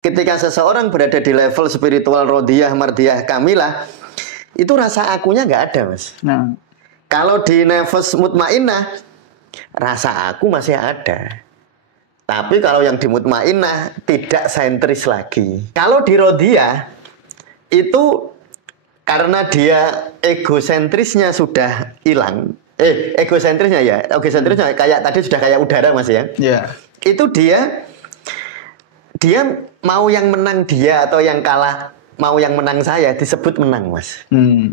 Ketika seseorang berada di level spiritual rodiyah, mardiyah, kamilah, itu rasa akunya nggak ada, Mas. Nah, Kalau di nafas mutmainnah, rasa aku masih ada. Tapi kalau yang di mutmainnah tidak sentris lagi. Kalau di rodiyah itu karena dia egosentrisnya sudah hilang. Egosentrisnya ya, egosentrisnya kayak tadi sudah kayak udara, Mas ya. ya. Itu dia mau yang menang dia atau yang kalah mau yang menang saya disebut menang, Mas.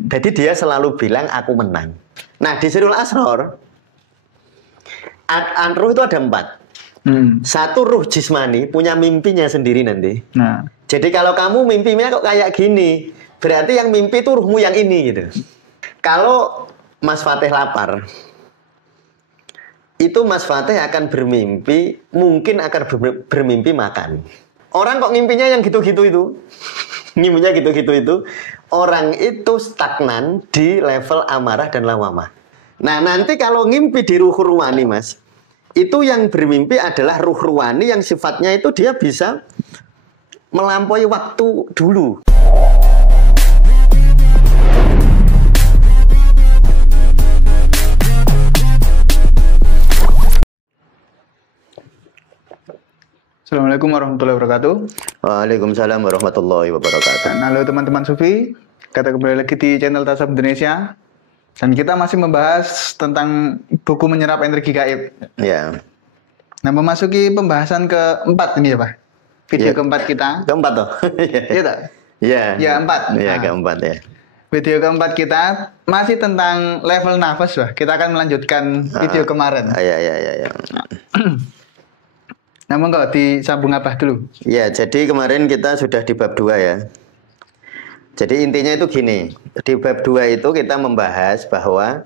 Jadi dia selalu bilang aku menang. Nah di Sirul Asror ruh itu ada 4. Satu ruh jismani punya mimpinya sendiri nanti. Nah, Jadi kalau kamu mimpinya kok kayak gini, berarti yang mimpi itu ruhmu yang ini gitu. Kalau Mas Fatih lapar, itu Mas Fatih akan bermimpi, mungkin akan bermimpi makan. Orang kok mimpinya yang gitu-gitu itu, mimpinya gitu-gitu itu, orang itu stagnan di level amarah dan lawamah. Nah nanti kalau ngimpi di ruh ruwani, Mas, itu yang bermimpi adalah ruh ruwani yang sifatnya itu dia bisa melampaui waktu dulu. Assalamualaikum warahmatullahi wabarakatuh. Waalaikumsalam warahmatullahi wabarakatuh. Halo teman-teman Sufi, kita kembali lagi di channel Tasawuf Indonesia. Dan kita masih membahas tentang buku menyerap energi gaib. Ya. Nah, memasuki pembahasan keempat ini ya Pak. Video Ya. keempat kita. Keempat toh? Iya tak? Ya. Ya, 4. Ya, Nah. keempat ya. Video keempat kita masih tentang level nafas, Pak. Kita akan melanjutkan video kemarin. Ya. Namun kalau disambung apa dulu? Ya, jadi kemarin kita sudah di bab 2 ya. Jadi intinya itu gini, di bab 2 itu kita membahas bahwa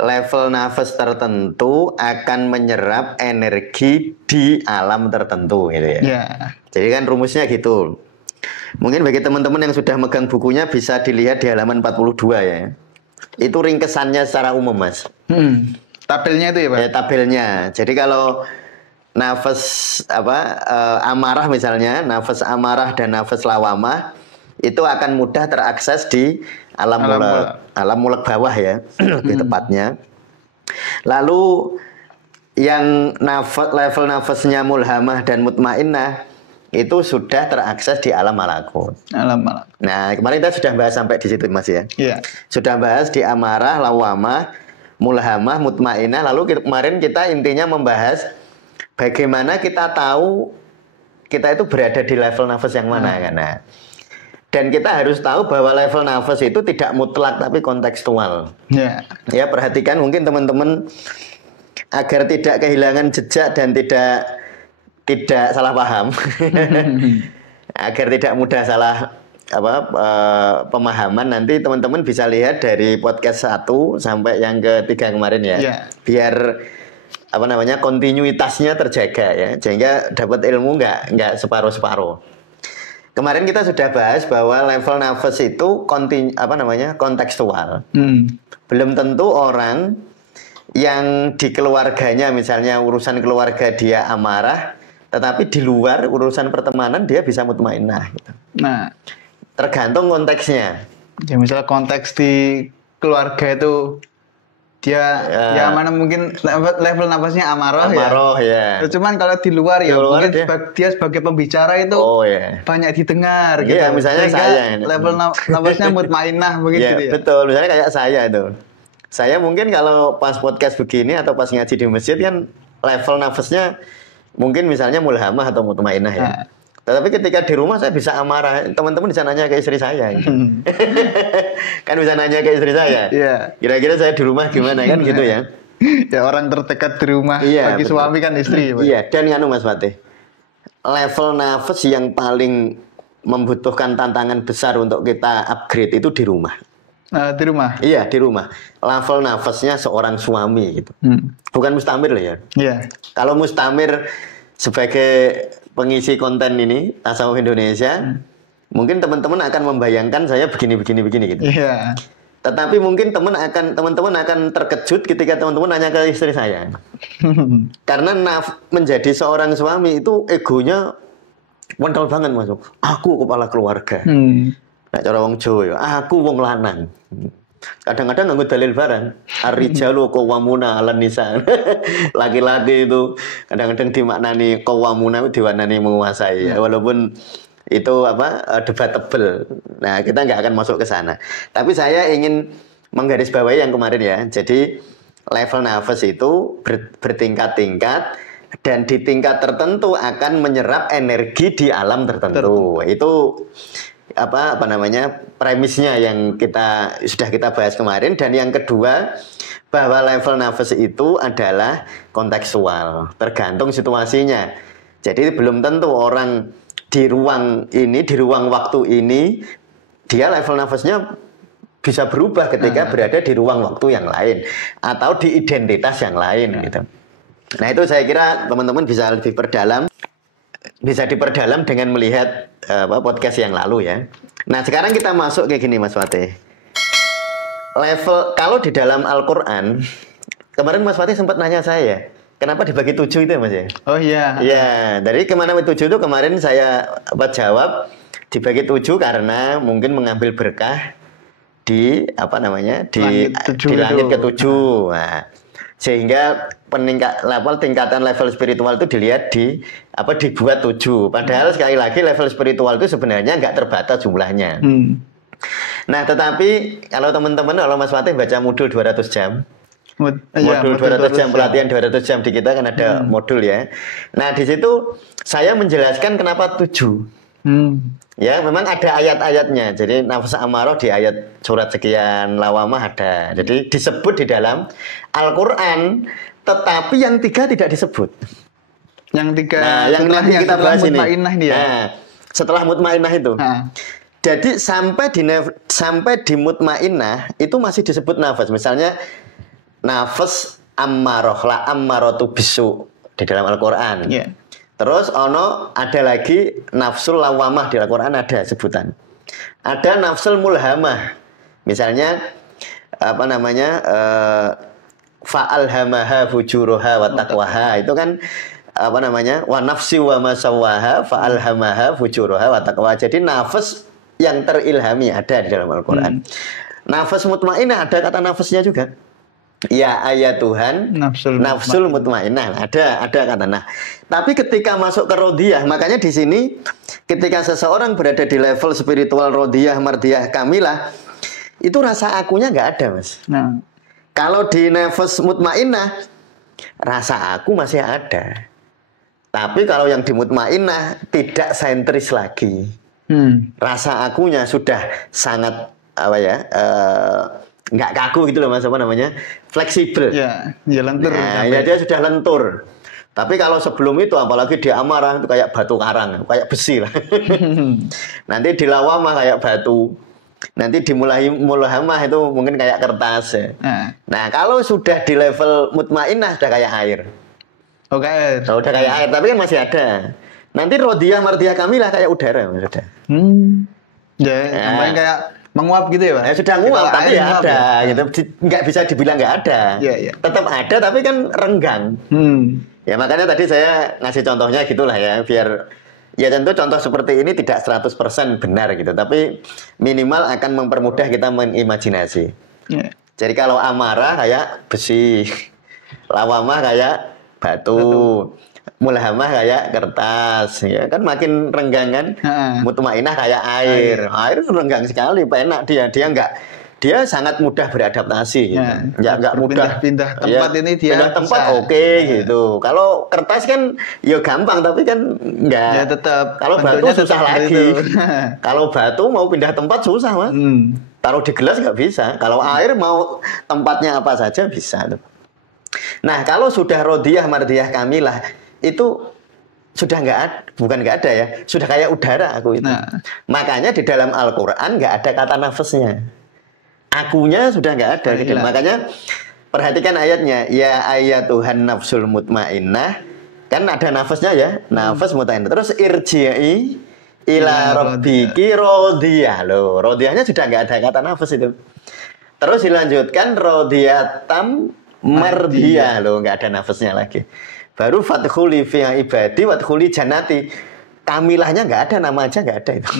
level nafas tertentu akan menyerap energi di alam tertentu gitu ya. Ya. Jadi kan rumusnya gitu. Mungkin bagi teman-teman yang sudah megang bukunya bisa dilihat di halaman 42 ya. Itu ringkesannya secara umum, Mas. Tabelnya itu ya Pak? Tabelnya. Jadi kalau nafas amarah misalnya, nafas amarah dan nafas lawamah itu akan mudah terakses di alam mulak bawah ya, lebih tepatnya. Lalu yang level nafasnya mulhamah dan mutmainnah itu sudah terakses di alam malakut. Alam malakut. Nah, kemarin kita sudah bahas sampai di situ, Mas ya. Iya. Sudah bahas di amarah, lawamah, mulhamah, mutmainnah. Lalu kemarin kita intinya membahas bagaimana kita tahu kita itu berada di level nafas yang mana kan. Nah, dan kita harus tahu bahwa level nafas itu tidak mutlak tapi kontekstual. Ya. Ya, perhatikan mungkin teman-teman agar tidak kehilangan jejak dan tidak salah paham. Agar tidak mudah salah pemahaman, nanti teman-teman bisa lihat dari podcast 1 sampai yang ketiga kemarin ya. Ya. Biar kontinuitasnya terjaga ya, sehingga dapat ilmu nggak separuh-separuh. Kemarin kita sudah bahas bahwa level nafas itu kontekstual. Belum tentu orang yang di keluarganya misalnya urusan keluarga dia amarah, tetapi di luar urusan pertemanan dia bisa mutmainnah gitu. Nah, tergantung konteksnya. ya misalnya konteks di keluarga itu dia ya mana mungkin level nafasnya amarah ya. Cuman kalau di luar ya mungkin dia sebagai pembicara itu banyak didengar gitu. Iya, misalnya saya level nafasnya mutmainnah begitu ya. Betul, misalnya kayak saya itu. Saya mungkin kalau pas podcast begini atau pas ngaji di masjid kan level nafasnya mungkin misalnya mulhamah atau mutmainnah ya. Tetapi ketika di rumah saya bisa amarah. Teman-teman bisa nanya ke istri saya. Kan bisa nanya ke istri saya. Iya. Kira-kira saya di rumah gimana kan gitu ya. Ya orang terdekat di rumah bagi betul. suami kan istri. Iya, dan Mas Fatih. Level nafas yang paling membutuhkan tantangan besar untuk kita upgrade itu di rumah. Di rumah? Iya, di rumah. Level nafasnya seorang suami gitu. Bukan mustamir loh ya. Iya. Kalau mustamir sebagai pengisi konten ini Tasawuf Indonesia, mungkin teman-teman akan membayangkan saya begini gitu. Iya. Tetapi mungkin teman-teman akan terkejut ketika teman-teman nanya ke istri saya. Karena menjadi seorang suami itu egonya Pentol banget masuk. Aku kepala keluarga. Nah, cara wong Jawa ya, aku wong lanang. Kadang-kadang nganggo dalil barang. Ar-rijalu qawwamuna 'alan nisa. Laki-laki itu kadang-kadang dimaknani qawwamuna itu dimaknani menguasai. Ya, walaupun itu debatable. Nah, kita nggak akan masuk ke sana. Tapi saya ingin menggarisbawahi yang kemarin ya. Jadi level nafas itu bertingkat-tingkat dan di tingkat tertentu akan menyerap energi di alam tertentu. Itu apa namanya premisnya yang sudah kita bahas kemarin. Dan yang kedua, bahwa level nafas itu adalah kontekstual, tergantung situasinya. Jadi belum tentu orang di ruang ini, di ruang waktu ini, dia level nafasnya bisa berubah ketika berada di ruang waktu yang lain atau di identitas yang lain gitu. Nah, itu saya kira teman-teman bisa lebih diperdalam dengan melihat podcast yang lalu ya. Nah, sekarang kita masuk kayak gini Mas Fatih. Level kalau di dalam Al-Qur'an, kemarin Mas Fatih sempat nanya saya, kenapa dibagi 7 itu ya Mas ya? Oh iya. Ya, dari kemana 7 itu kemarin saya jawab dibagi 7 karena mungkin mengambil berkah di di langit ke-7. Nah, sehingga tingkatan level spiritual itu dilihat dibuat 7. Padahal sekali lagi level spiritual itu sebenarnya nggak terbatas jumlahnya. Nah, tetapi kalau teman-teman, kalau Mas Fatih baca modul 200 jam, modul 200 jam pelatihan 200 jam di kita kan ada modul ya. Nah, di situ saya menjelaskan kenapa 7. Ya, memang ada ayat-ayatnya. Jadi nafas amarah di ayat surat sekian, lawamah ada. Jadi disebut di dalam Al-Qur'an, tetapi yang 3 tidak disebut. Yang 3 yang nanti kita bahas ini. Dia. Nah, setelah mutmainnah itu. Jadi sampai di mutmainnah itu masih disebut nafas. Misalnya nafas ammarah, la ammaratu bisu di dalam Al-Qur'an. Yeah. Terus ada lagi nafsul lawamah di Al-Qur'an ada sebutan. Ada nafsul mulhamah. Misalnya fa'alhamaha fujuraha wa taqwaha. Itu kan wa nafsi wa ma sawwaha fa'alhamaha fujuraha wa taqwaha. Jadi nafas yang terilhami ada di dalam Al-Qur'an. Nafas mutmainnah ada kata nafasnya juga. Ya ayat Tuhan nafsul mutmainnah ada kata. Nah, tapi ketika masuk ke rodiyah, makanya di sini ketika seseorang berada di level spiritual rodiyah, mardiyah, kamilah, itu rasa akunya nggak ada, Mas. Nah, kalau di nafas mutmainnah rasa aku masih ada. Tapi kalau yang di mutmainnah tidak sentris lagi. Rasa akunya sudah sangat nggak kaku gitu loh Mas, fleksibel. Ya lentur. Nah, ya dia sudah lentur. Tapi kalau sebelum itu, apalagi di amarah itu kayak batu karang, kayak besi lah. Nanti di lawamah kayak batu. Nanti di mulhamah itu mungkin kayak kertas. Nah, kalau sudah di level mutmainnah sudah kayak air. Oke. Udah kayak air, tapi kan masih ada. Nanti rodiyah, mardiyah, kamilah kayak udara, sudah. Namanya kayak menguap gitu ya Pak? Sudah nguap, tapi ya ada gitu. Nggak bisa dibilang nggak ada. Tetap ada, tapi kan renggang. Ya makanya tadi saya ngasih contohnya gitulah ya, biar ya tentu contoh seperti ini tidak 100% benar gitu, tapi minimal akan mempermudah kita mengimajinasi. Jadi kalau amarah kayak besi, lawamah kayak batu. Mulhamah kayak kertas, ya kan makin renggang kan. Mutmainnah kayak air. Air renggang sekali, enak dia sangat mudah beradaptasi. Ya nggak mudah pindah tempat ini dia pindah tempat gitu. Kalau kertas kan ya gampang, tapi kan nggak. Ya tetap. Kalau batu susah lagi. Kalau batu mau pindah tempat susah Mas. Taruh di gelas nggak bisa. Kalau air mau tempatnya apa saja bisa. Nah kalau sudah rodiyah, mardiyah, kamilah itu sudah bukan nggak ada ya, sudah kayak udara aku itu. Makanya di dalam Al-Qur'an nggak ada kata nafasnya, akunya sudah nggak ada gitu. Makanya perhatikan ayatnya, ya ayat Tuhan nafsul mutmainnah, kan ada nafasnya ya, nafas mutmainnah. Terus irji'i ila rabbiki rodiyah. Loh, rodiyahnya sudah nggak ada kata nafas itu. Terus dilanjutkan rodiyatam mardiyah. Loh, nggak ada nafasnya lagi. Baru fadkhuli fi ibadi wadkhuli jannati. kamilahnya nggak ada, nama aja nggak ada itu.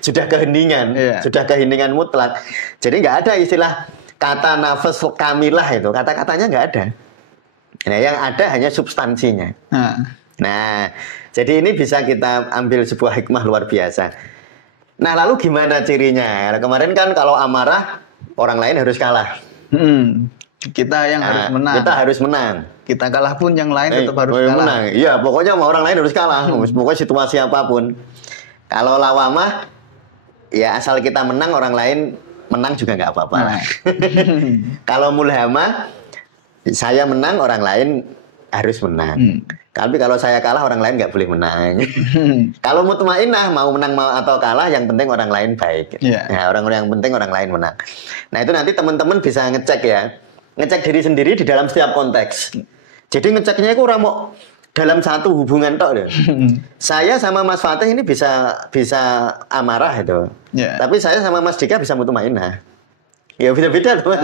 Sudah keheningan, sudah keheningan mutlak. Jadi nggak ada istilah kata nafas kamilah itu, kata-katanya nggak ada. Nah, yang ada hanya substansinya. Nah, jadi ini bisa kita ambil sebuah hikmah luar biasa. Nah, lalu gimana cirinya? Kemarin kan kalau amarah orang lain harus kalah. Kita yang harus menang. Kita harus menang. Kita kalah pun yang lain tetap harus kalah. Menang. Iya, pokoknya mau orang lain harus kalah. Pokoknya situasi apapun. Kalau lawamah, ya asal kita menang, orang lain menang juga nggak apa-apa. Kalau mulhamah, saya menang, orang lain harus menang. Tapi kalau saya kalah, orang lain nggak boleh menang. Kalau mutmainah, mau menang mau atau kalah, yang penting orang lain baik. Nah, orang-orang yang penting orang lain menang. Nah, itu nanti teman-teman bisa ngecek ya. Ngecek diri sendiri di dalam setiap konteks. Jadi ngeceknya itu mau dalam satu hubungan tok deh. Saya sama Mas Fatih ini bisa amarah itu. Tapi saya sama Mas Dika bisa mutmainah. Ya beda-beda tuh.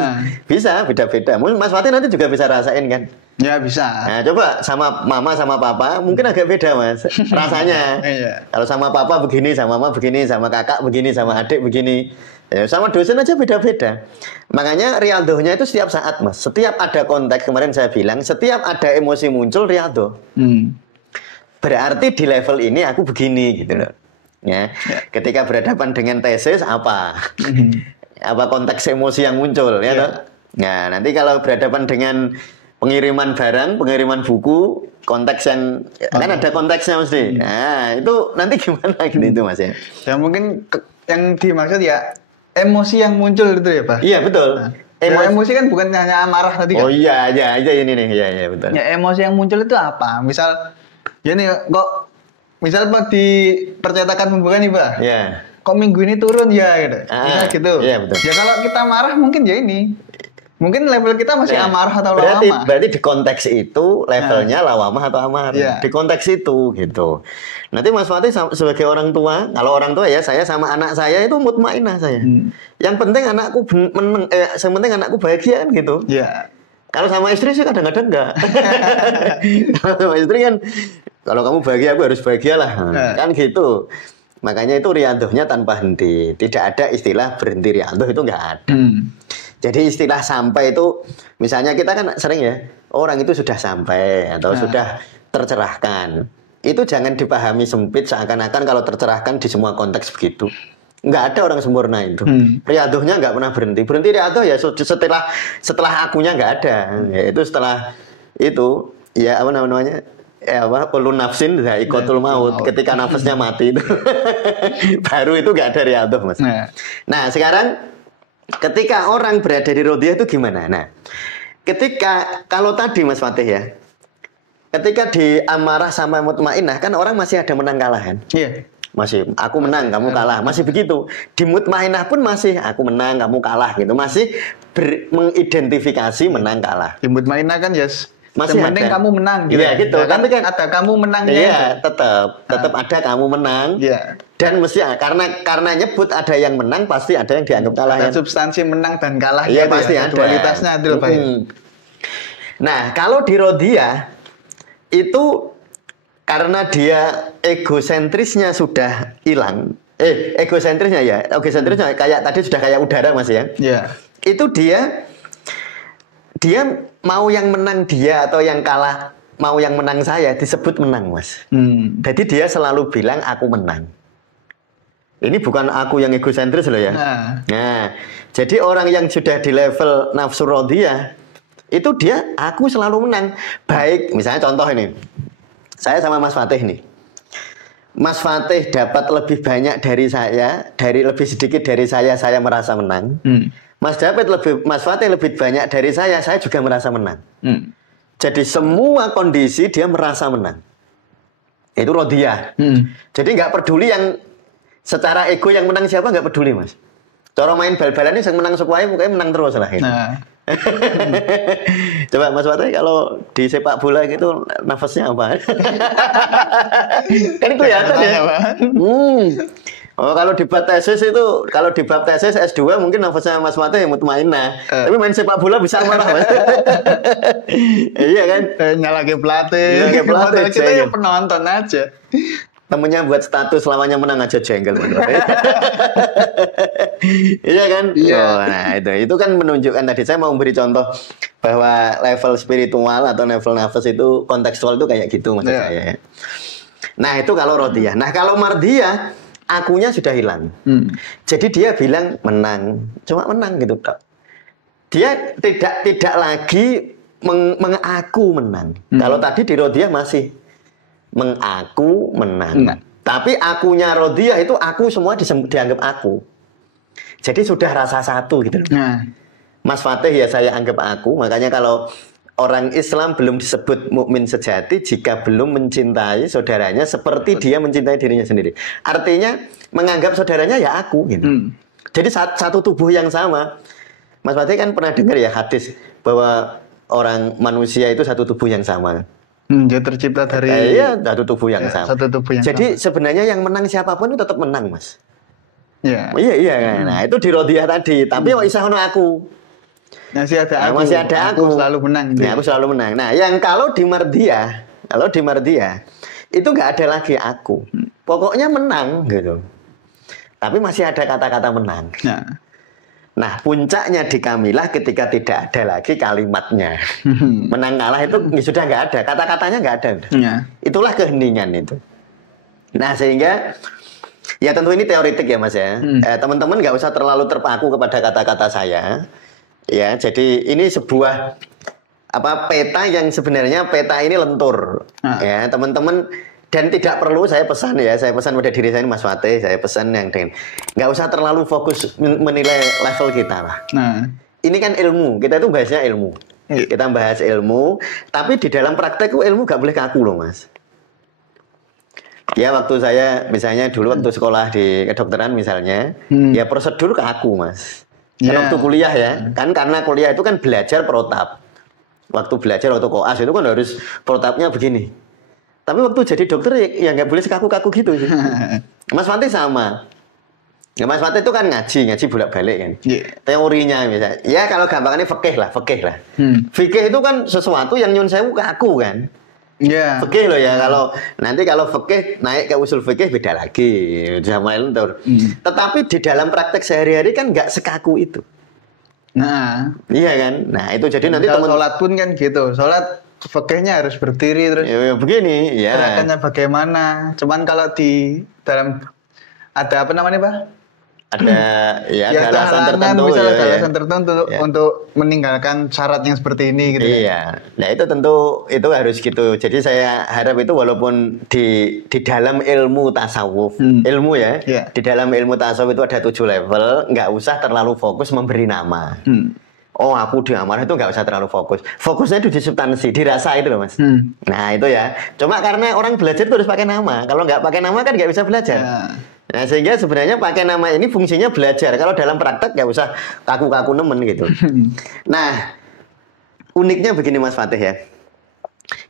Bisa beda-beda. Mas Fatih nanti juga bisa rasain kan? Ya bisa. Nah, coba sama mama sama papa mungkin agak beda Mas rasanya. Kalau sama papa begini, sama mama begini, sama kakak begini, sama adik begini. Ya, sama dosen aja beda-beda. Makanya riyadhahnya itu setiap saat Mas. Setiap ada konteks, kemarin saya bilang, setiap ada emosi muncul riyadhah. Berarti di level ini aku begini gitu loh. Ya. Ketika berhadapan dengan tesis apa? Apa konteks emosi yang muncul ya toh? Nah, nanti kalau berhadapan dengan pengiriman barang, pengiriman buku, konteks yang kan ada konteksnya mesti. Nah, itu nanti gimana gitu itu Mas ya? Ya mungkin yang dimaksud ya emosi yang muncul itu ya Pak? Iya betul. Nah, emosi kan bukan hanya amarah tadi kan? Oh iya aja ini nih, iya betul. Ya emosi yang muncul itu apa? Misal, ya nih kok, misal Pak di percetakan pembukaan nih Pak? Iya. Kok minggu ini turun ya gitu? Gitu. Iya betul. Ya kalau kita marah mungkin ya ini. Mungkin level kita masih amarah atau lawamah. Berarti di konteks itu levelnya lawamah atau amarah. Di konteks itu gitu. Nanti Mas Fatih sebagai orang tua, kalau orang tua ya saya sama anak saya itu mutmainah saya. Yang penting anakku yang penting anakku bahagia kan gitu. Kalau sama istri sih kadang-kadang enggak. Kalau sama istri kan kalau kamu bahagia aku harus bahagia lah. Kan gitu. Makanya itu riyadhahnya tanpa henti. Tidak ada istilah berhenti riyadhah itu enggak ada. Jadi istilah sampai itu, misalnya kita kan sering ya, orang itu sudah sampai atau sudah tercerahkan. Itu jangan dipahami sempit seakan-akan kalau tercerahkan di semua konteks begitu. Nggak ada orang sempurna itu. Riyadhahnya nggak pernah berhenti. Berhenti riyadhah ya setelah akunya nggak ada. Yaitu setelah itu, ya apa namanya? Kullu nafsin dha'iqatul maut. Ketika nafasnya mati itu. Baru itu nggak ada riyadhah Mas. Nah sekarang ketika orang berada di rodiyah itu gimana? Nah, ketika kalau tadi Mas Fatih ya, ketika di amarah sama mutmainah kan orang masih ada menang kalah kan? Masih aku menang, kamu kalah, masih begitu. Di mutmainah pun masih aku menang, kamu kalah gitu, masih mengidentifikasi menang kalah. Di mutmainah kan masih yang penting kamu menang gitu. Iya gitu. Ya, kan ada kamu menangnya. Iya, tetap ada kamu menang. Dan mesti karena nyebut ada yang menang pasti ada yang dianggap kalah. Ada substansi menang dan kalah. Iya pasti ada. Dualitasnya itu Pak. Nah, kalau di rodiyah itu karena dia egosentrisnya sudah hilang. Egosentrisnya kayak tadi sudah kayak udara Mas ya. Itu dia mau yang menang dia atau yang kalah mau yang menang saya disebut menang Mas. Jadi dia selalu bilang aku menang. Ini bukan aku yang egosentris loh ya. Nah, jadi orang yang sudah di level nafsu rodiyah itu dia aku selalu menang. Baik, misalnya contoh ini. Saya sama Mas Fatih nih. Mas Fatih dapat lebih banyak dari saya, lebih sedikit dari saya merasa menang. Mas Fatih lebih banyak dari saya juga merasa menang. Jadi semua kondisi dia merasa menang. Itu rodiyah. Jadi nggak peduli yang secara ego yang menang siapa, nggak peduli Mas. Cara main bal-balan ini yang menang semuanya pokoknya menang terus lah. Coba Mas Fatih kalau di sepak bola gitu nafasnya apa? Kan kelihatan ya. Oh, kalau di bab tesis itu, kalau di bab tesis S2 mungkin nafasnya Mas Mate yang mutmainah. Tapi main sepak bola bisa marah, Mas. Iya kan? Nyalake pelatih. Nyalake pelatih, Padahal kita jengkel. ya penonton aja. Temennya buat status lawannya menang aja jengkel. Iya kan? Iya. Oh, nah itu kan menunjukkan tadi saya mau memberi contoh bahwa level spiritual atau level nafas itu kontekstual itu kayak gitu maksud Iya. saya. Nah itu kalau Rodiyah. Nah kalau Mardiyah akunya sudah hilang. Jadi dia bilang menang, cuma menang gitu Dok. Dia tidak lagi mengaku menang. Kalau tadi di Rodiyah masih mengaku menang. Tapi akunya Rodiyah itu aku semua dianggap aku. Jadi sudah rasa satu gitu. Nah, Mas Fatih ya saya anggap aku. Makanya kalau orang Islam belum disebut mukmin sejati jika belum mencintai saudaranya seperti dia mencintai dirinya sendiri. Artinya menganggap saudaranya ya aku gitu. Jadi satu tubuh yang sama. Mas Fatih kan pernah dengar ya hadis bahwa orang manusia itu satu tubuh yang sama. dia tercipta dari Iya, satu tubuh yang sama. satu tubuh yang Jadi sebenarnya yang menang siapapun itu tetap menang, Mas. sama. Iya kan. Nah, itu di Rodiyah tadi. Tapi kok isah ono aku. Masih ada aku. Masih ada aku. selalu menang. Nah, aku selalu menang. Nah, yang kalau di Mardiyah itu nggak ada lagi aku. Pokoknya menang gitu. Tapi masih ada kata-kata menang. Nah, puncaknya di Kamilah ketika tidak ada lagi kalimatnya. Menang kalah itu sudah nggak ada. Kata-katanya nggak ada. Itulah keheningan itu. Nah, sehingga ya tentu ini teoritik ya Mas ya. Teman-teman nggak usah terlalu terpaku kepada kata-kata saya. Ya, jadi ini sebuah peta yang sebenarnya peta ini lentur. Ya, teman-teman dan tidak perlu saya pesan pada diri saya Mas Fatih, saya pesan yang dengan nggak usah terlalu fokus menilai level kita lah. Ini kan ilmu, kita itu bahasnya ilmu. Kita bahas ilmu, tapi di dalam praktek ilmu nggak boleh kaku loh Mas. Ya waktu saya misalnya dulu waktu sekolah di kedokteran misalnya, ya prosedur kaku Mas. Kan waktu kuliah ya, kan karena kuliah itu kan belajar protap. Waktu belajar waktu koas itu kan harus protapnya begini. Tapi waktu jadi dokter ya nggak boleh sekaku-kaku gitu. Mas Fatih sama. Ya Mas Fatih itu kan ngaji bolak-balik kan. Teorinya misalnya. Ya kalau gampangnya fikih lah. Fikih itu kan sesuatu yang nyun sewu kaku kan. Fikih loh ya, kalau fikih naik ke usul fikih beda lagi sama lentur. Tetapi di dalam praktek sehari-hari kan nggak sekaku itu. Iya kan. Nah itu jadi nanti teman sholat pun kan gitu. Sholat fikihnya harus berdiri terus. Ya, begini ya. Gerakannya bagaimana? Cuman kalau di dalam ada apa namanya Pak? Ada ada alasan tertentu misalnya ada alasan tertentu untuk meninggalkan syarat yang seperti ini gitu. Iya. Nah itu tentu itu harus gitu. Jadi saya harap itu walaupun di dalam ilmu tasawuf, ilmu ya, di dalam ilmu tasawuf itu ada 7 level, nggak usah terlalu fokus memberi nama. Oh aku di amarah itu nggak usah terlalu fokus. Fokusnya itu di substansi, dirasa itu loh Mas. Nah itu ya. Cuma karena orang belajar itu harus pakai nama. Kalau nggak pakai nama kan nggak bisa belajar. Nah sehingga sebenarnya pakai nama ini fungsinya belajar. Kalau dalam praktek nggak usah kaku-kaku nemen gitu. Nah uniknya begini Mas Fatih ya.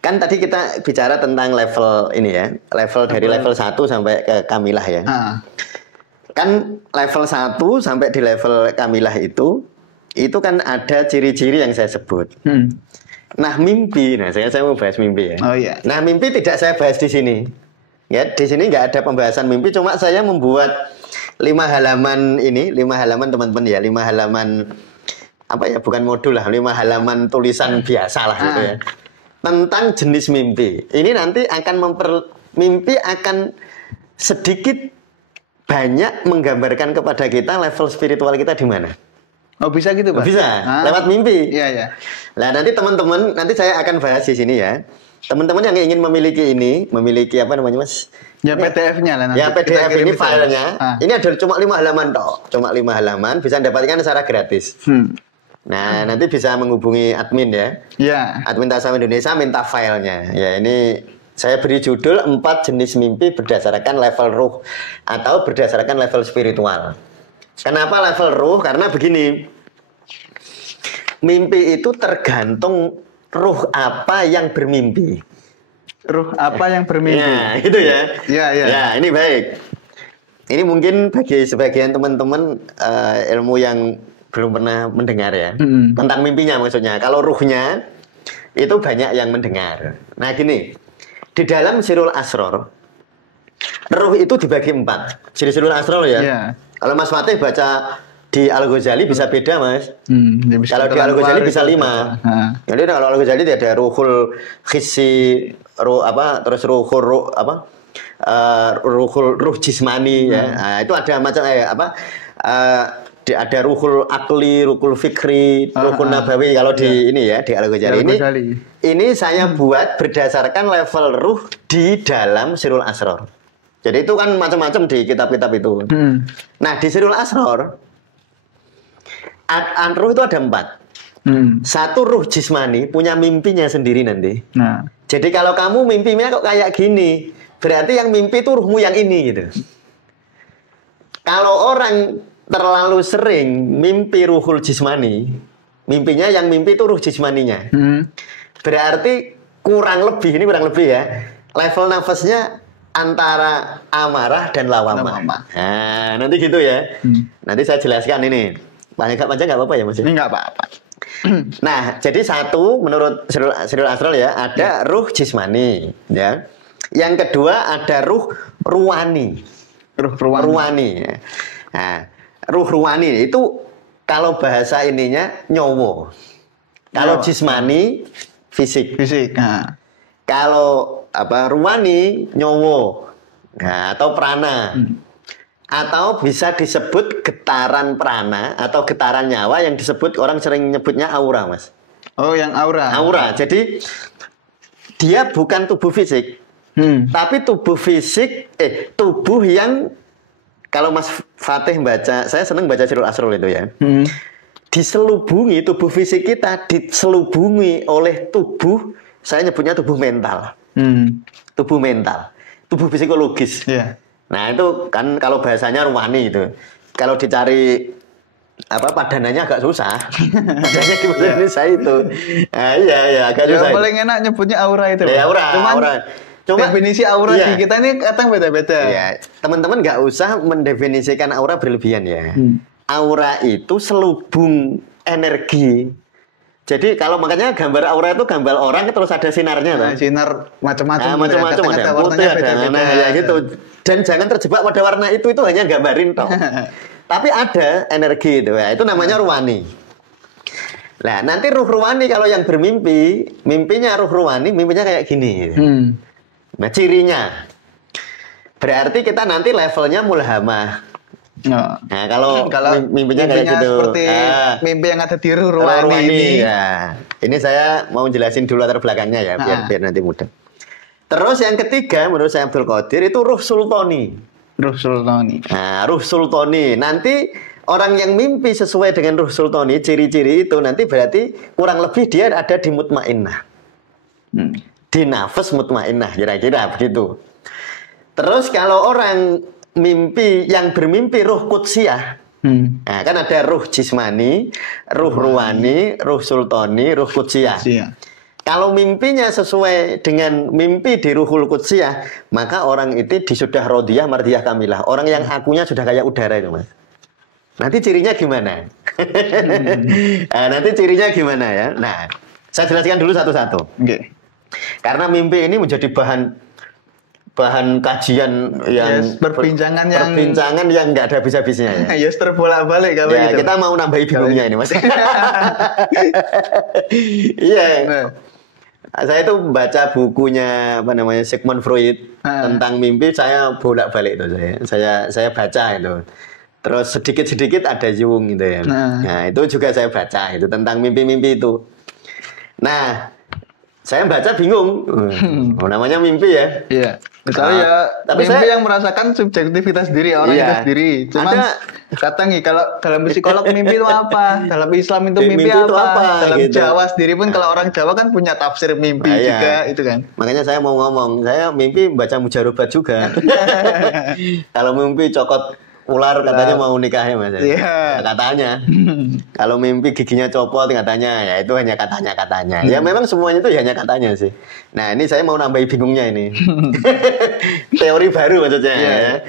Kan tadi kita bicara tentang level ini ya. Level dari level 1 sampai ke Kamilah ya. Kan level 1 sampai di level Kamilah itu kan ada ciri-ciri yang saya sebut. Nah mimpi, saya mau bahas mimpi ya. Nah mimpi tidak saya bahas di sini. Ya di sini nggak ada pembahasan mimpi, cuma saya membuat 5 halaman ini, 5 halaman teman-teman ya, 5 halaman bukan modul lah, 5 halaman tulisan biasa lah gitu ya. Tentang jenis mimpi. Ini nanti akan mimpi akan sedikit banyak menggambarkan kepada kita level spiritual kita di mana. Oh bisa gitu Pak? Bisa, lewat mimpi. Iya. Nah nanti teman-teman, nanti saya akan bahas di sini ya. Teman-teman yang ingin memiliki apa namanya Mas? Ya PDF-nya lah nanti. Ya PDF ini filenya. Ini ada cuma 5 halaman toh. Cuma 5 halaman, bisa dapatkan secara gratis. Nah nanti bisa menghubungi admin ya. Admin Tasawuf Indonesia minta filenya. Ya ini saya beri judul 4 jenis mimpi berdasarkan level ruh atau berdasarkan level spiritual. Kenapa level ruh? Karena begini, mimpi itu tergantung ruh apa yang bermimpi. Ruh apa yang bermimpi? Ya, itu ya. Ya, ini baik. Ini mungkin bagi sebagian teman-teman ilmu yang belum pernah mendengar ya. Tentang mimpinya maksudnya. Kalau ruhnya itu banyak yang mendengar. Nah gini, di dalam Sirul Asror, ruh itu dibagi 4. Sirul Asror ya. Iya. Kalau Mas Fatih baca di Al-Ghazali bisa beda Mas. Kalau di Al-Ghazali bisa 5. Jadi kalau Al-Ghazali ada ruhul khisi, terus ruhul ruh jismani ya. Nah, itu ada macam ada ruhul akli, ruhul fikri, ruhul nabawi kalau di ini ya di Al-Ghazali. Ini saya buat berdasarkan level ruh di dalam Sirul Asror. Jadi itu kan macam-macam di kitab-kitab itu. Nah, di Sirul Asror ruh itu ada 4. Satu ruh jismani punya mimpinya sendiri nanti. Nah. Jadi kalau kamu mimpinya kok kayak gini, berarti yang mimpi itu ruhmu yang ini gitu. Kalau orang terlalu sering mimpi ruhul jismani, mimpinya yang mimpi itu ruh jismaninya. Berarti kurang lebih ya, level nafasnya antara amarah dan lawamah. Nah, nanti gitu ya. Nanti saya jelaskan ini. Panjang nggak apa-apa ya Mas? Ini nggak apa-apa. Nah, jadi satu menurut Sirul Asror ya, ada ruh jismani ya. Yang kedua ada ruh ruwani. Ruwani. Nah, ruh ruwani itu kalau bahasa ininya nyowo. Kalau jismani fisik. Nah. Kalau ruwani nyowo. Nah, atau prana. Atau bisa disebut getaran prana atau getaran nyawa yang disebut orang sering nyebutnya aura, Mas. Oh, yang aura. Aura. Jadi dia bukan tubuh fisik. Tapi tubuh fisik, tubuh yang kalau Mas Fatih baca, saya senang baca Sirul Asror itu ya. Diselubungi tubuh fisik kita, diselubungi oleh tubuh, saya nyebutnya tubuh mental. Tubuh mental, tubuh psikologis. Yeah. Nah itu kan kalau bahasanya ruwani itu. Kalau dicari padanannya agak susah. Padanannya di bahasa Indonesia itu. Nah, iya agak susah. Yang paling enak nyebutnya aura itu. Ya, aura. Cuma definisi aura di kita ini kadang beda-beda. Ya, teman-teman nggak usah mendefinisikan aura berlebihan ya. Aura itu selubung energi. Jadi kalau makanya gambar aura itu gambar orang terus ada sinarnya. Nah, sinar macam-macam. Macam-macam ada putih, ada warna ya gitu. Dan jangan terjebak pada warna itu hanya gambarin toh. Tapi ada energi itu ya. Itu namanya ruwani. Nah, nanti ruh ruwani kalau yang bermimpi, mimpinya ruh ruwani, mimpinya kayak gini. Nah, cirinya berarti kita nanti levelnya mulhamah. Nah, kalau mimpinya kayak gitu, seperti mimpi yang ada di ruh ruwani ini. Ya. Ini saya mau jelasin dulu latar belakangnya ya, biar nanti mudah. Terus yang ketiga, menurut saya Abdul Qadir itu ruh sultani. Ruh sultani. Nah, ruh sultani. Nanti orang yang mimpi sesuai dengan ruh sultani, ciri-ciri itu nanti berarti kurang lebih dia ada di mutmainnah. Di nafas mutmainnah, kira-kira begitu. Terus kalau orang mimpi yang bermimpi ruh kudsiyah, nah, kan ada ruh jismani, ruh ruwani, ruh sultani, ruh kudsiyah. Kalau mimpinya sesuai dengan mimpi di ruhul kudsiyah, maka orang itu disudah rodiyah mardiyah kamilah. Orang yang akunya sudah kayak udara itu, Mas. Nanti cirinya gimana? Nah, nanti cirinya gimana ya? Nah, saya jelaskan dulu satu-satu. Karena mimpi ini menjadi bahan kajian yang perbincangan yang nggak ada habis-habisnya ya. Yes, terbolak-balik kalau gitu. Kita mau nambahi bingungnya ini, Mas. Iya. Saya itu baca bukunya Sigmund Freud tentang mimpi, saya bolak-balik itu saya baca itu. Terus sedikit-sedikit ada Jung gitu ya. Nah, itu juga saya baca itu tentang mimpi-mimpi itu. Nah, saya baca bingung. Namanya mimpi ya. Iya. Misalnya tapi mimpi yang merasakan subjektivitas diri orang itu sendiri. Cuman kadang kalau dalam psikolog mimpi itu apa? Dalam Islam itu mimpi apa? Dalam gitu. Jawa sendiri pun kalau orang Jawa kan punya tafsir mimpi juga itu kan. Makanya saya mau ngomong, saya mimpi baca mujarobat juga. Kalau mimpi cokot ular katanya mau nikah ya Mas. Ya, katanya. Kalau mimpi giginya copot katanya, ya itu hanya katanya. Ya memang semuanya itu hanya katanya sih. Nah, ini saya mau nambahi bingungnya ini. Teori baru maksudnya ya.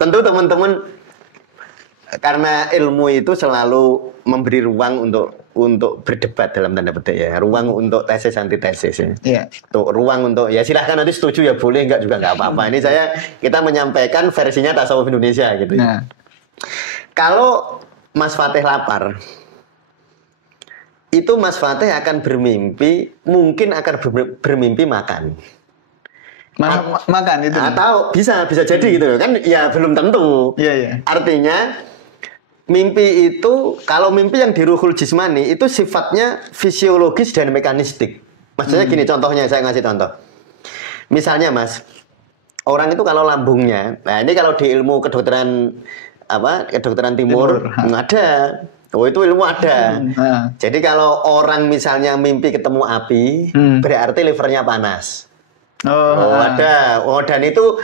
tentu teman-teman karena ilmu itu selalu memberi ruang untuk berdebat dalam tanda petik ya, ruang untuk tesis antitesis ya. Iya. Tuh ruang untuk ya silahkan nanti setuju ya boleh, enggak juga nggak apa-apa. Ini kita menyampaikan versinya tasawuf Indonesia gitu. Nah. Kalau Mas Fatih lapar, itu Mas Fatih akan bermimpi, mungkin akan bermimpi makan. Makan itu. Atau bisa jadi gitu kan ya belum tentu. Iya. Artinya mimpi itu, kalau mimpi yang di ruhul jismani itu sifatnya fisiologis dan mekanistik. Maksudnya gini, contohnya saya ngasih contoh. Misalnya Mas, orang itu kalau lambungnya, nah ini kalau di ilmu kedokteran kedokteran timur. Ada. Oh itu ilmu ada. Jadi kalau orang misalnya mimpi ketemu api, berarti livernya panas. Ada. Dan itu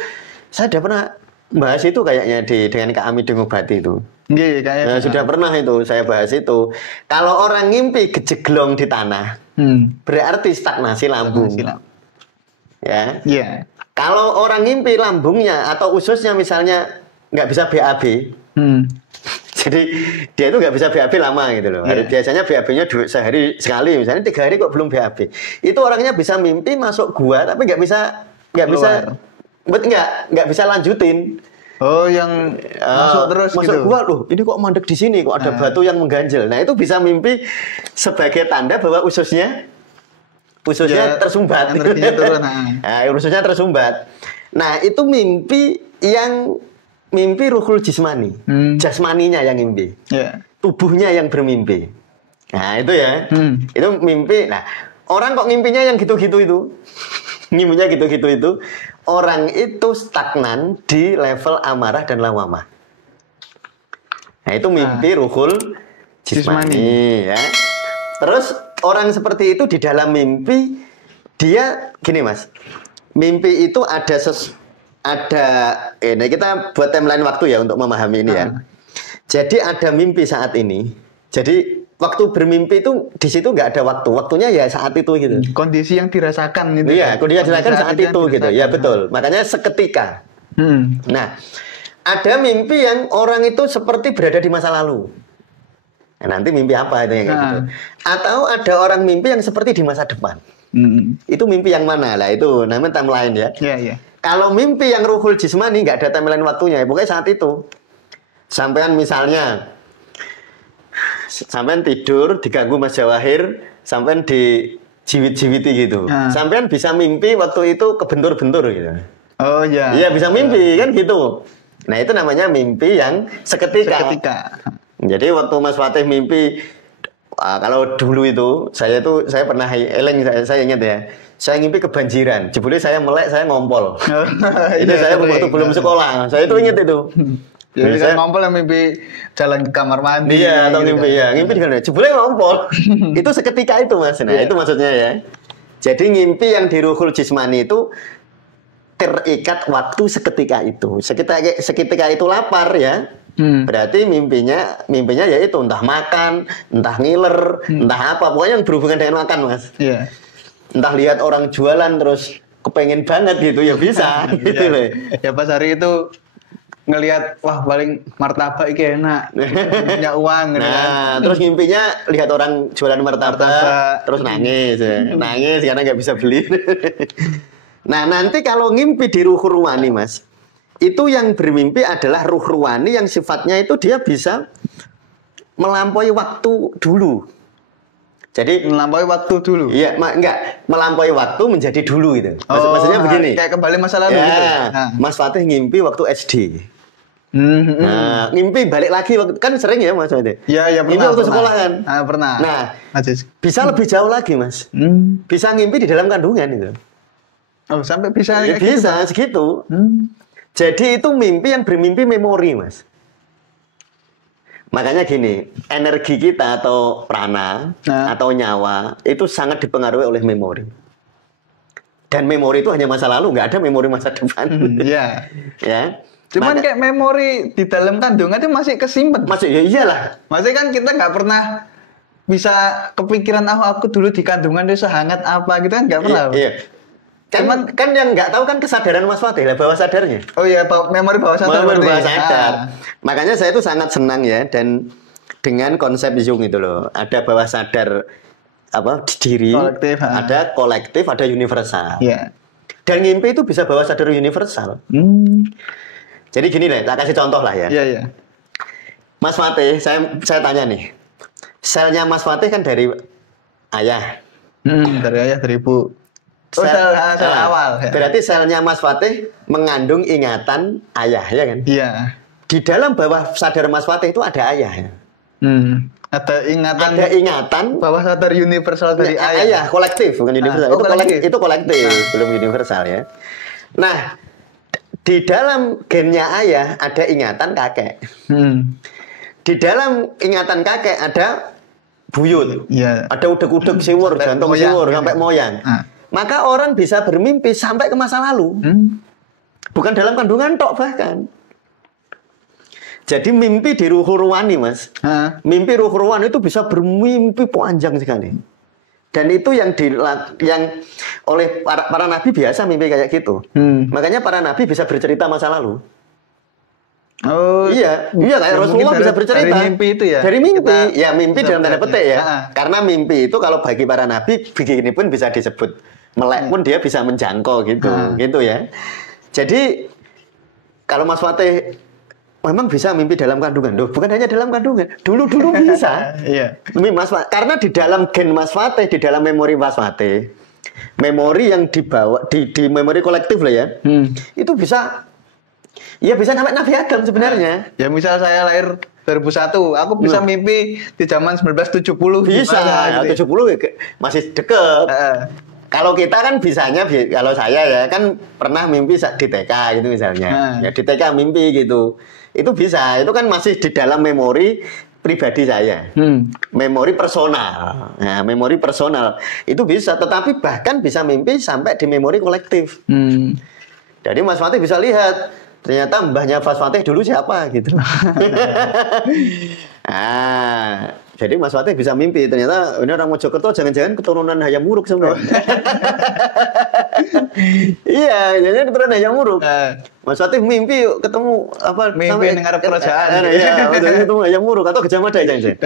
saya udah pernah bahas itu kayaknya dengan Kak Ami Dengobati itu. Iya, kayaknya. Sudah pernah itu saya bahas itu. Kalau orang ngimpi kejeglong di tanah, berarti stagnasi lambung. Ya. Iya. Kalau orang ngimpi lambungnya atau ususnya misalnya nggak bisa BAB, jadi dia itu nggak bisa BAB lama gitu loh. Yeah. Biasanya BAB-nya sehari sekali, misalnya 3 hari kok belum BAB. Itu orangnya bisa mimpi masuk gua tapi nggak bisa lanjutin. Oh, yang masuk terus masuk gitu. Gua loh, ini kok mandek di sini, kok ada batu yang mengganjel. Nah, itu bisa mimpi sebagai tanda bahwa ususnya tersumbat. Energinya turun. Ususnya tersumbat. Nah, itu mimpi ruhul jismani. Jasmaninya yang mimpi. Yeah. Tubuhnya yang bermimpi. Nah, itu ya. Itu mimpi. Nah, orang kok mimpinya yang gitu-gitu itu. Mimpinya gitu-gitu itu. Orang itu stagnan di level amarah dan lawamah. Nah, itu mimpi ruhul jismani ya. Terus orang seperti itu di dalam mimpi dia gini Mas. Mimpi itu ini kita buat timeline waktu ya untuk memahami ini ya. Jadi ada mimpi saat ini. Jadi waktu bermimpi itu di situ nggak ada waktu. Waktunya ya saat itu gitu. Kondisi yang dirasakan itu. Iya, kondisi yang dirasakan saat itu gitu. Ya betul. Makanya seketika. Nah, ada mimpi yang orang itu seperti berada di masa lalu. Nah, nanti mimpi apa itu yang kayak gitu. Atau ada orang mimpi yang seperti di masa depan. Itu mimpi yang mana? Lah itu namanya timeline ya. Iya. Kalau mimpi yang ruhul jismani nggak ada timeline waktunya, pokoknya saat itu. Sampean misalnya sampean tidur diganggu Mas Jawahir, sampean dijiwit-jiwiti gitu. Sampean bisa mimpi waktu itu kebentur-bentur gitu. Oh iya. Iya bisa mimpi kan gitu. Nah itu namanya mimpi yang seketika. Jadi waktu Mas Fatih mimpi, kalau dulu itu saya pernah saya ingat ya. Saya ngimpi kebanjiran. Jebule saya melek, saya ngompol. Itu saya waktu belum sekolah. Saya itu ingat itu. Jadi kan ngompol yang mimpi jalan ke kamar mandi. Iya, atau mimpi ya. Ngimpi di mana? Jebule ngompol. Itu seketika itu, Mas. Nah, itu maksudnya ya. Jadi ngimpi yang di ruhul jismani itu terikat waktu seketika itu. Seketika itu lapar ya. Berarti mimpinya ya itu entah makan, entah ngiler, entah apa. Pokoknya yang berhubungan dengan makan, Mas. Iya. Entah lihat orang jualan terus kepengen banget gitu ya bisa gitu loh. Ya pas hari itu ngelihat wah paling martabak iki enak punya uang gitu kan. Terus mimpinya lihat orang jualan martabak terus nangis karena nggak bisa beli. Nah nanti kalau ngimpi di ruh ruwani Mas, itu yang bermimpi adalah ruh ruwani yang sifatnya itu dia bisa melampaui waktu dulu. Jadi melampaui waktu dulu. Iya, enggak melampaui waktu menjadi dulu gitu. Maksudnya begini. Kayak kembali masa lalu gitu. Mas Fatih ngimpi waktu SD. Nah, ngimpi balik lagi kan sering ya Mas Fatih. Iya, pernah. Ngimpi waktu sekolah kan. Pernah. Nah, bisa lebih jauh lagi Mas. Bisa ngimpi di dalam kandungan itu. Oh, sampai bisa ya, bisa gitu, segitu. Jadi itu mimpi yang bermimpi memori Mas. Makanya gini, energi kita atau prana atau nyawa itu sangat dipengaruhi oleh memori. Dan memori itu hanya masa lalu, nggak ada memori masa depan. Iya. Ya. Cuman kayak memori di dalam kandungan itu masih kesimpan. Masih ya iyalah. Masih kan kita nggak pernah bisa kepikiran aku dulu di kandungan itu sehangat apa gitu kan nggak pernah. Iya. Kan yang nggak tahu kan kesadaran Mas Fatih lah, bawah sadarnya. Oh iya, memori bawah sadar. Memori bawah sadar. Makanya saya itu sangat senang ya, dan dengan konsep Jung itu loh, ada bawah sadar diri, kolektif, ada kolektif, ada universal. Yeah. Dan ngimpi itu bisa bawah sadar universal. Jadi gini deh, tak kasih contoh lah ya. Yeah. Mas Fatih, saya tanya nih, selnya Mas Fatih kan dari ayah. Dari ayah, dari ibu. Sel awal. Ya. Berarti selnya Mas Fatih mengandung ingatan ayah, ya kan? Iya. Di dalam bawah sadar Mas Fatih itu ada ayah. Ya? Ada ingatan. Bawah sadar universal dari ayah. Ayah, kolektif, bukan universal. Itu kolektif, belum universal ya. Nah, di dalam gennya ayah ada ingatan kakek. Di dalam ingatan kakek ada buyut. Yeah. Ada udek-udek siwur, jantung siwur, sampai moyang. Maka orang bisa bermimpi sampai ke masa lalu. Bukan dalam kandungan tok bahkan. Jadi mimpi di ruhul ruwani, Mas. Mimpi ruhul ruwani itu bisa bermimpi panjang sekali. Dan itu yang oleh para nabi biasa mimpi kayak gitu. Makanya para nabi bisa bercerita masa lalu. Oh iya kayak Rasulullah bisa bercerita dari mimpi itu ya. Dari mimpi, mimpi dalam tanda petik ya. Karena mimpi itu kalau bagi para nabi begini pun bisa disebut melek pun dia bisa menjangkau gitu ya. Jadi kalau Mas Fatih memang bisa mimpi dalam kandungan, bukan hanya dalam kandungan, dulu bisa. Iya. Mas Fatih, karena di dalam gen Mas Fatih, di dalam memori Mas Fatih, memori yang dibawa di memori kolektif lah ya, itu bisa. Ya bisa sampai Nabi Adam sebenarnya. Ya misal saya lahir 2001, aku bisa mimpi di zaman 1970. Bisa, gitu. 70 masih deket. Kalau kita kan bisanya, kalau saya ya kan pernah mimpi di TK gitu misalnya. Ya di TK mimpi gitu. Itu bisa, itu kan masih di dalam memori pribadi saya. Memori personal. Nah, memori personal itu bisa, tetapi bahkan bisa mimpi sampai di memori kolektif. Jadi Mas Fatih bisa lihat ternyata mbahnya Mas Fatih dulu siapa gitu. Jadi Mas Fatih bisa mimpi ternyata ini orang Mojokerto jangan-jangan keturunan Hayam Wuruk sebenarnya. Iya, jadi keturunan Hayam Wuruk. Mas Fatih mimpi ketemu mimpi dengar kerajaan. Iya, ketemu Hayam Wuruk atau Gajah Mada jangan-jangan.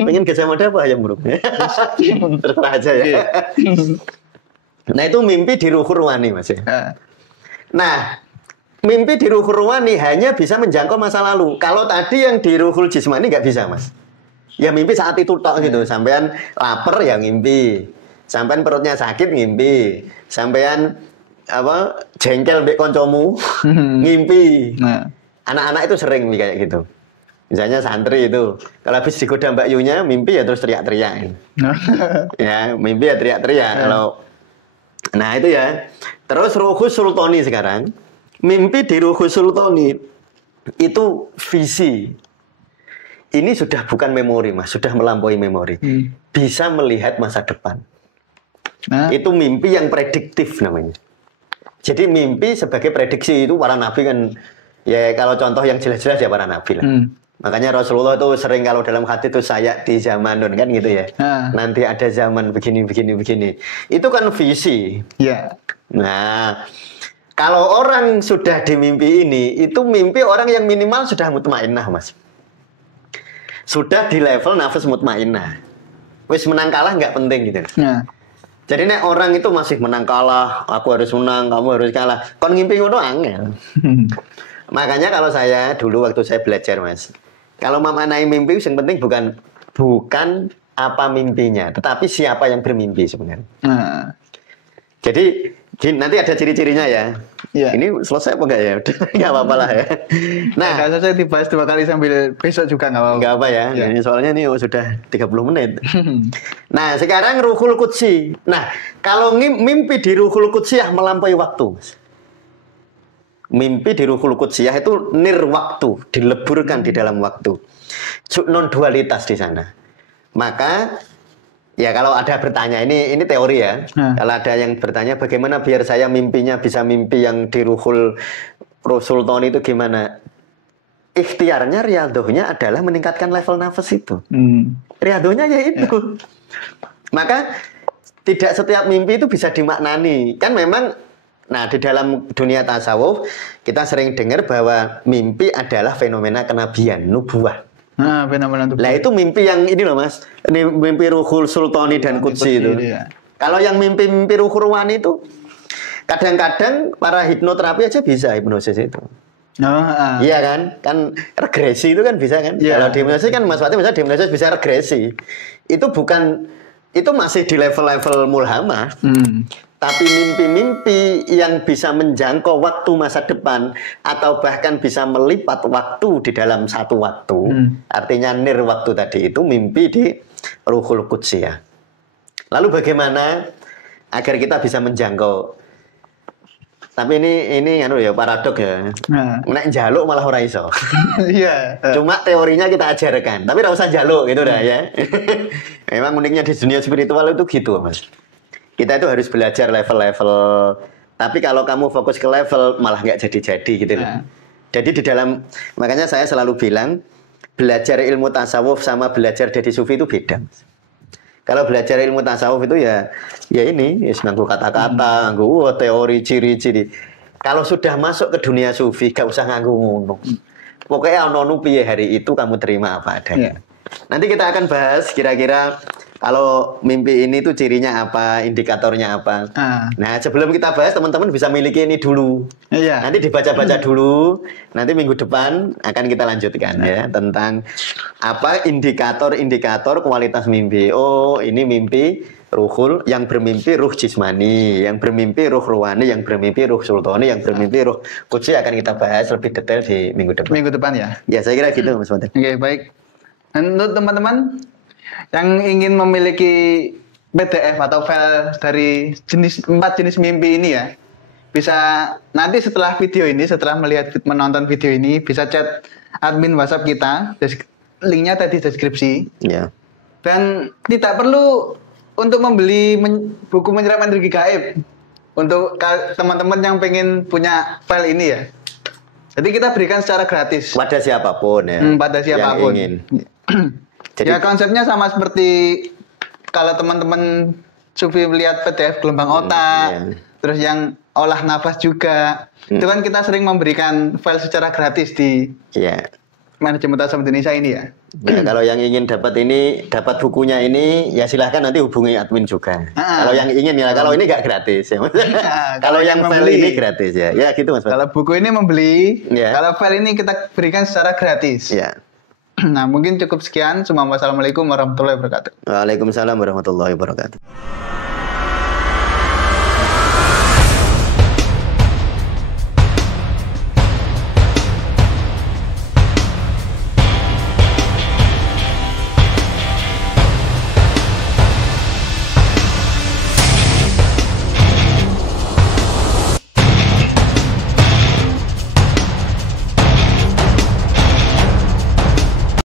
Pengen Gajah Mada apa Hayam Wuruk? Terserah aja ya. Nah, itu mimpi di ruhul ruwani, Mas. Nah, mimpi di ruhul ruwani hanya bisa menjangkau masa lalu. Kalau tadi yang di ruhul jismani nggak bisa, Mas. Ya mimpi saat itu tok gitu. Sampean lapar ya ngimpi. Sampean perutnya sakit ngimpi. Sampean jengkel mbek koncomu ngimpi. Anak-anak itu sering nih kayak gitu. Misalnya santri itu, kalau habis digoda Mbak Yunya mimpi ya terus teriak-teriak. Ya, mimpi ya teriak-teriak. Nah, itu ya. Terus ruhul sultani sekarang. Mimpi di ruhul sultani itu visi. Ini sudah bukan memori, Mas, sudah melampaui memori. Bisa melihat masa depan. Itu mimpi yang prediktif namanya. Jadi mimpi sebagai prediksi itu para nabi kan, ya kalau contoh yang jelas-jelas ya para nabi lah. Makanya Rasulullah itu sering kalau dalam hati itu saya di zaman kan gitu ya. Nanti ada zaman begini. Itu kan visi. Nah, kalau orang sudah di mimpi ini, itu mimpi orang yang minimal sudah mutmainnah, Mas. Sudah di level nafas mutmainnah. Wis menang kalah nggak penting gitu. Jadi nek orang itu masih menang kalah, aku harus menang, kamu harus kalah. Kon ngimpi ngono angel. Makanya kalau saya dulu waktu saya belajar, Mas, kalau memaknai mimpi yang penting bukan apa mimpinya, tetapi siapa yang bermimpi sebenarnya. Jadi nanti ada ciri-cirinya ya. Ini selesai apa enggak ya? Udah enggak apa-apa lah ya. Nah, saya dibahas 2 kali sambil besok juga enggak apa-apa. Enggak apa ya. Ini soalnya ini sudah 30 menit. Nah, sekarang ruhul qudsi. Nah, kalau mimpi di ruhul qudsiyah melampaui waktu. Mimpi di ruhul qudsiyah itu nirwaktu, dileburkan di dalam waktu. Non dualitas di sana. Maka ya kalau ada bertanya, ini teori ya. Kalau ada yang bertanya bagaimana biar saya mimpinya bisa mimpi yang di ruhul sultani itu gimana? Ikhtiarnya, riadohnya adalah meningkatkan level nafas itu. Riadohnya ya itu. Maka tidak setiap mimpi itu bisa dimaknani. Kan memang, nah di dalam dunia tasawuf kita sering dengar bahwa mimpi adalah fenomena kenabian, nubuah. Nah, fenomena nubuah. Lah itu mimpi yang ini loh Mas, ini mimpi ruhul sultani dan qudsi itu. Ya. Kalau yang mimpi-mimpi ruhul ruwani itu kadang-kadang para hipnoterapi aja bisa hipnosis itu. Iya kan regresi itu kan bisa kan. Kalau di hipnosis kan Mas Fatih misalnya di hipnosis bisa regresi. Itu masih di level-level mulhamah. Tapi mimpi-mimpi yang bisa menjangkau waktu masa depan atau bahkan bisa melipat waktu di dalam satu waktu, artinya nir waktu tadi itu mimpi di ruhul qudsiyah. Lalu bagaimana agar kita bisa menjangkau? Tapi ini ya paradok ya. Nek njaluk malah ora iso. Iya. Cuma teorinya kita ajarkan, tapi ora usah njaluk gitu dah ya. Memang uniknya di dunia spiritual itu gitu, Mas. Kita itu harus belajar level-level. Tapi kalau kamu fokus ke level malah nggak jadi-jadi gitu loh. Jadi di dalam, makanya saya selalu bilang belajar ilmu tasawuf sama belajar jadi sufi itu beda, Mas. Kalau belajar ilmu tasawuf itu ya ini, nganggo kata-kata, nganggo teori, ciri-ciri. Kalau sudah masuk ke dunia sufi, gak usah nganggo ngono. Pokoknya ono piye hari itu kamu terima apa adanya. Nanti kita akan bahas kira-kira kalau mimpi ini tuh cirinya apa, indikatornya apa. Nah, sebelum kita bahas, teman-teman bisa miliki ini dulu. Nanti dibaca-baca dulu. Nanti minggu depan akan kita lanjutkan ya tentang apa indikator-indikator kualitas mimpi. Oh, ini mimpi ruhul, yang bermimpi ruh jismani, yang bermimpi ruh ruwani, yang bermimpi ruh sultani, yang bermimpi ruh qudsi akan kita bahas lebih detail di minggu depan. Minggu depan ya? Ya, saya kira gitu, Mas Fatih. Oke, baik. Dan untuk teman-teman yang ingin memiliki PDF atau file dari 4 jenis mimpi ini ya, bisa nanti setelah video ini, setelah menonton video ini, bisa chat admin WhatsApp kita, linknya tadi deskripsi. Dan tidak perlu untuk membeli buku menyerap energi gaib untuk teman-teman yang pengen punya file ini ya. Jadi kita berikan secara gratis pada siapapun ya. Pada siapapun. Yang ingin. Jadi, ya konsepnya sama seperti kalau teman-teman sufi melihat PDF gelombang otak, terus yang olah nafas juga, itu kan kita sering memberikan file secara gratis di manajemen tasawuf Indonesia ini ya. Kalau yang ingin dapat bukunya ini, ya silahkan nanti hubungi admin juga. Kalau yang ingin ya, kalau ini nggak gratis ya. Kalau yang file ini gratis ya, ya gitu Mas. Kalau buku ini membeli, kalau file ini kita berikan secara gratis. Nah, mungkin cukup sekian. Wassalamualaikum warahmatullahi wabarakatuh. Waalaikumsalam warahmatullahi wabarakatuh.